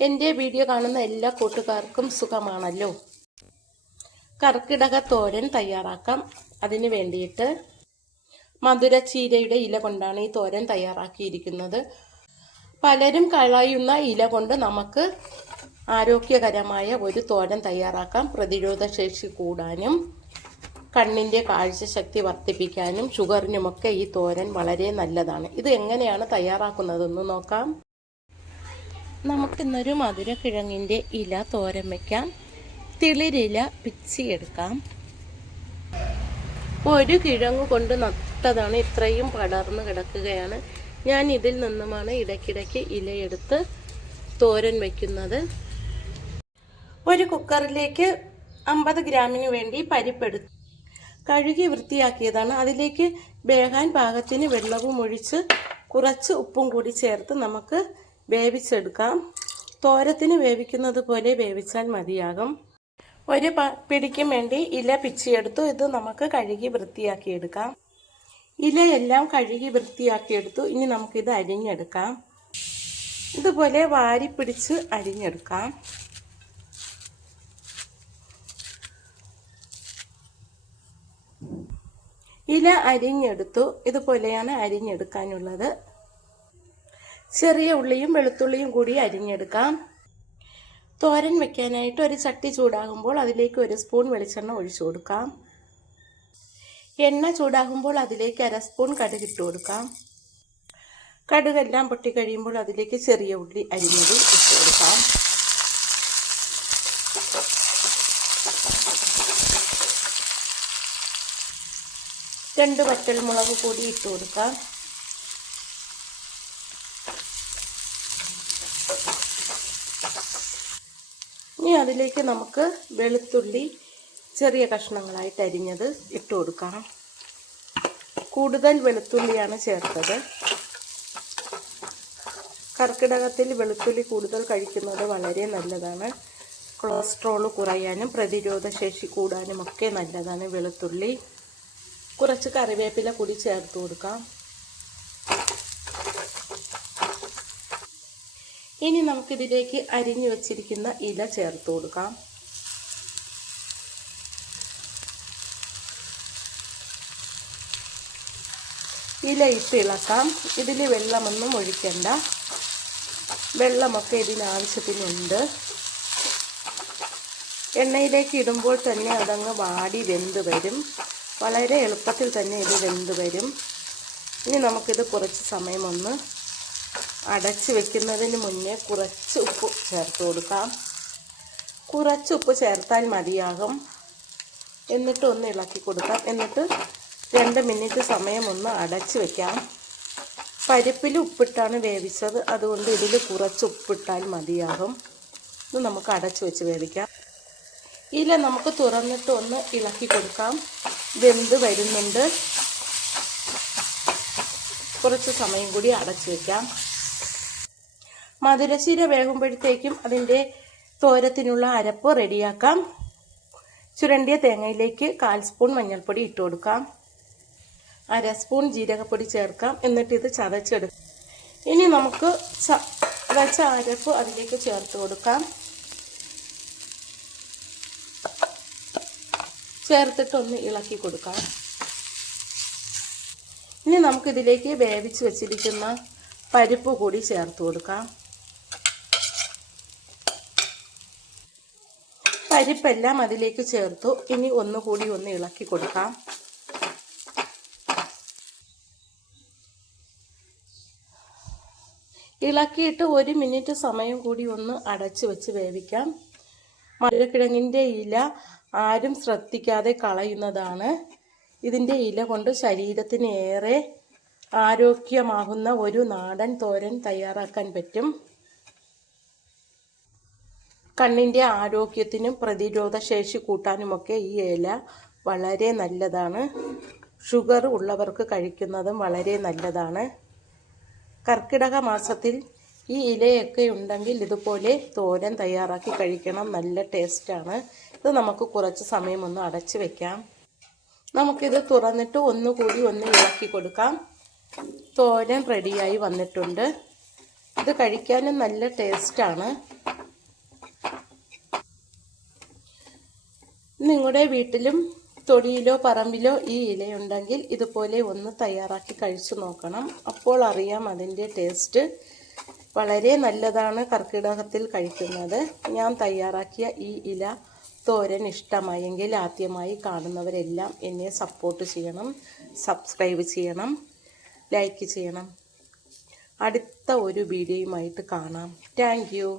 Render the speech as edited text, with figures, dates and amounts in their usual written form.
എൻ്റെ വീഡിയോ കാണുന്ന എല്ലാ കൂട്ടുകാർക്കും സുഖമാണല്ലോ. കർക്കിടക തോരൻ തയ്യാറാക്കാം. അതിന് വേണ്ടിയിട്ട് മധുരച്ചീരയുടെ ഇല കൊണ്ടാണ് ഈ തോരൻ തയ്യാറാക്കിയിരിക്കുന്നത്. പലരും കളയുന്ന ഇല കൊണ്ട് നമുക്ക് ആരോഗ്യകരമായ ഒരു തോരൻ തയ്യാറാക്കാം. പ്രതിരോധ ശേഷി കൂടാനും കണ്ണിൻ്റെ കാഴ്ചശക്തി വർദ്ധിപ്പിക്കാനും ഷുഗറിനുമൊക്കെ ഈ തോരൻ വളരെ നല്ലതാണ്. ഇത് എങ്ങനെയാണ് തയ്യാറാക്കുന്നതെന്ന് നോക്കാം. നമുക്കിന്നൊരു മധുരക്കിഴങ്ങിൻ്റെ ഇല തോരൻ വയ്ക്കാം. തിളിരില പിച്ചിയെടുക്കാം. ഒരു കിഴങ്ങ് കൊണ്ട് നട്ടതാണ്, ഇത്രയും പടർന്ന് കിടക്കുകയാണ്. ഞാൻ ഇതിൽ നിന്നുമാണ് ഇടയ്ക്കിടയ്ക്ക് ഇലയെടുത്ത് തോരൻ വയ്ക്കുന്നത്. ഒരു കുക്കറിലേക്ക് 50 ഗ്രാമിന് വേണ്ടി പരിപ്പെടുത്തു കഴുകി വൃത്തിയാക്കിയതാണ്. അതിലേക്ക് വേകാൻ പാകത്തിന് വെള്ളവും ഒഴിച്ച് കുറച്ച് ഉപ്പും കൂടി ചേർത്ത് നമുക്ക് വേവിച്ചെടുക്കാം. തോരത്തിന് വേവിക്കുന്നത് പോലെ വേവിച്ചാൽ മതിയാകും. ഒരു പിടിക്കും വേണ്ടി ഇല പിച്ചിയെടുത്തു. ഇത് നമുക്ക് കഴുകി വൃത്തിയാക്കിയെടുക്കാം. ഇലയെല്ലാം കഴുകി വൃത്തിയാക്കിയെടുത്തു. ഇനി നമുക്കിത് അരിഞ്ഞെടുക്കാം. ഇതുപോലെ വാരി പിടിച്ച് അരിഞ്ഞെടുക്കാം. ഇല അരിഞ്ഞെടുത്തു. ഇതുപോലെയാണ് അരിഞ്ഞെടുക്കാനുള്ളത്. ചെറിയ ഉള്ളിയും വെളുത്തുള്ളിയും കൂടി അരിഞ്ഞെടുക്കാം. തോരൻ വെക്കാനായിട്ട് ഒരു ചട്ടി ചൂടാകുമ്പോൾ അതിലേക്ക് 1 സ്പൂൺ വെളിച്ചെണ്ണ ഒഴിച്ചു കൊടുക്കാം. എണ്ണ ചൂടാകുമ്പോൾ അതിലേക്ക് 1/2 സ്പൂൺ കടുക് ഇട്ട് കൊടുക്കാം. കടുകെല്ലാം പൊട്ടിക്കഴിയുമ്പോൾ അതിലേക്ക് ചെറിയ ഉള്ളി അരിഞ്ഞത് ഇട്ട് കൊടുക്കാം. രണ്ട് വറ്റൽമുളക് കൂടി ഇട്ട് കൊടുക്കാം. ഇനി അതിലേക്ക് നമുക്ക് വെളുത്തുള്ളി ചെറിയ കഷ്ണങ്ങളായിട്ട് അരിഞ്ഞത് ഇട്ട് കൊടുക്കാം. കൂടുതൽ വെളുത്തുള്ളിയാണ് ചേർത്തത്. കർക്കിടകത്തിൽ വെളുത്തുള്ളി കൂടുതൽ കഴിക്കുന്നത് വളരെ നല്ലതാണ്. കൊളസ്ട്രോൾ കുറയാനും പ്രതിരോധ ശേഷി കൂടാനും ഒക്കെ നല്ലതാണ് വെളുത്തുള്ളി. കുറച്ച് കറിവേപ്പില കൂടി ചേർത്ത് കൊടുക്കാം. ഇനി നമുക്കിതിലേക്ക് അരിഞ്ഞു വച്ചിരിക്കുന്ന ഇല ചേർത്ത് കൊടുക്കാം. ഇല ഇട്ട് ഇളക്കാം. ഇതിൽ വെള്ളമൊന്നും ഒഴിക്കണ്ട. വെള്ളമൊക്കെ ഇതിനാവശ്യത്തിനുണ്ട്. എണ്ണയിലേക്ക് ഇടുമ്പോൾ തന്നെ അതങ്ങ് വാടി വെന്ത് വരും. വളരെ എളുപ്പത്തിൽ തന്നെ ഇത് വെന്ത് വരും. ഇനി നമുക്കിത് കുറച്ച് സമയം ഒന്ന് അടച്ച് വെക്കുന്നതിന് മുന്നേ കുറച്ച് ഉപ്പ് ചേർത്ത് കൊടുക്കാം. കുറച്ച് ഉപ്പ് ചേർത്താൽ മതിയാകും. എന്നിട്ട് ഒന്ന് ഇളക്കി കൊടുക്കാം. എന്നിട്ട് 2 മിനിറ്റ് സമയം ഒന്ന് അടച്ച് വെക്കാം. പരിപ്പിൽ ഉപ്പിട്ടാണ് വേവിച്ചത്, അതുകൊണ്ട് ഇതിൽ കുറച്ച് ഉപ്പിട്ടാൽ മതിയാകും. ഇത് നമുക്ക് അടച്ച് വെച്ച് വേവിക്കാം. ഇല നമുക്ക് തുറന്നിട്ട് ഒന്ന് ഇളക്കി കൊടുക്കാം. വെന്ത് വരുന്നുണ്ട്. കുറച്ച് സമയം കൂടി അടച്ചു വയ്ക്കാം. മധുരച്ചീര വേകുമ്പോഴത്തേക്കും അതിൻ്റെ തോരത്തിനുള്ള അരപ്പ് റെഡിയാക്കാം. ചുരണ്ടിയ തേങ്ങയിലേക്ക് 1/4 സ്പൂൺ മഞ്ഞൾപ്പൊടി ഇട്ട് കൊടുക്കാം. 1/2 സ്പൂൺ ജീരകപ്പൊടി ചേർക്കാം. എന്നിട്ട് ഇത് ചതച്ചെടുക്കാം. ഇനി നമുക്ക് ചതച്ച അരപ്പ് അതിലേക്ക് ചേർത്ത് കൊടുക്കാം. ചേർത്തിട്ടൊന്ന് ഇളക്കി കൊടുക്കാം. ഇനി നമുക്കിതിലേക്ക് വേവിച്ച് വെച്ചിരിക്കുന്ന പരിപ്പ് കൂടി ചേർത്ത് കൊടുക്കാം. പരിപ്പെല്ലാം അതിലേക്ക് ചേർത്തു. ഇനി ഒന്നുകൂടി ഒന്ന് ഇളക്കി കൊടുക്കാം. ഇളക്കിയിട്ട് 1 മിനിറ്റ് സമയം കൂടി ഒന്ന് അടച്ച് വെച്ച് വേവിക്കാം. മധുരക്കിഴങ്ങിൻ്റെ ഇല ആരും ശ്രദ്ധിക്കാതെ കളയുന്നതാണ്. ഇതിൻ്റെ ഇല കൊണ്ട് ശരീരത്തിന് ഏറെ ആരോഗ്യമാകുന്ന ഒരു നാടൻ തോരൻ തയ്യാറാക്കാൻ പറ്റും. കണ്ണിൻ്റെ ആരോഗ്യത്തിനും പ്രതിരോധ ശേഷി കൂട്ടാനുമൊക്കെ ഈ ഇല വളരെ നല്ലതാണ്. ഷുഗർ ഉള്ളവർക്ക് കഴിക്കുന്നതും വളരെ നല്ലതാണ്. കർക്കിടക മാസത്തിൽ ഈ ഇലയൊക്കെ ഉണ്ടെങ്കിൽ ഇതുപോലെ തോരൻ തയ്യാറാക്കി കഴിക്കണം. നല്ല ടേസ്റ്റാണ്. ഇത് നമുക്ക് കുറച്ച് സമയം ഒന്ന് അടച്ച് വെക്കാം. നമുക്കിത് തുറന്നിട്ട് ഒന്നുകൂടി ഒന്ന് ഇളക്കി കൊടുക്കാം. തോരൻ റെഡിയായി വന്നിട്ടുണ്ട്. ഇത് കഴിക്കാനും നല്ല ടേസ്റ്റാണ്. നിങ്ങളുടെ വീട്ടിലും തൊടിയിലോ പറമ്പിലോ ഈ ഇലയുണ്ടെങ്കിൽ ഇതുപോലെ ഒന്ന് തയ്യാറാക്കി കഴിച്ചു നോക്കണം. അപ്പോൾ അറിയാം അതിൻ്റെ ടേസ്റ്റ്. വളരെ നല്ലതാണ് കർക്കിടകത്തിൽ കഴിക്കുന്നത്. ഞാൻ തയ്യാറാക്കിയ ഈ ഇല തോരൻ ഇഷ്ടമായെങ്കിൽ ആദ്യമായി കാണുന്നവരെല്ലാം എന്നെ സപ്പോർട്ട് ചെയ്യണം, സബ്സ്ക്രൈബ് ചെയ്യണം, ലൈക്ക് ചെയ്യണം. അടുത്ത ഒരു വീഡിയോയുമായിട്ട് കാണാം. Thank you.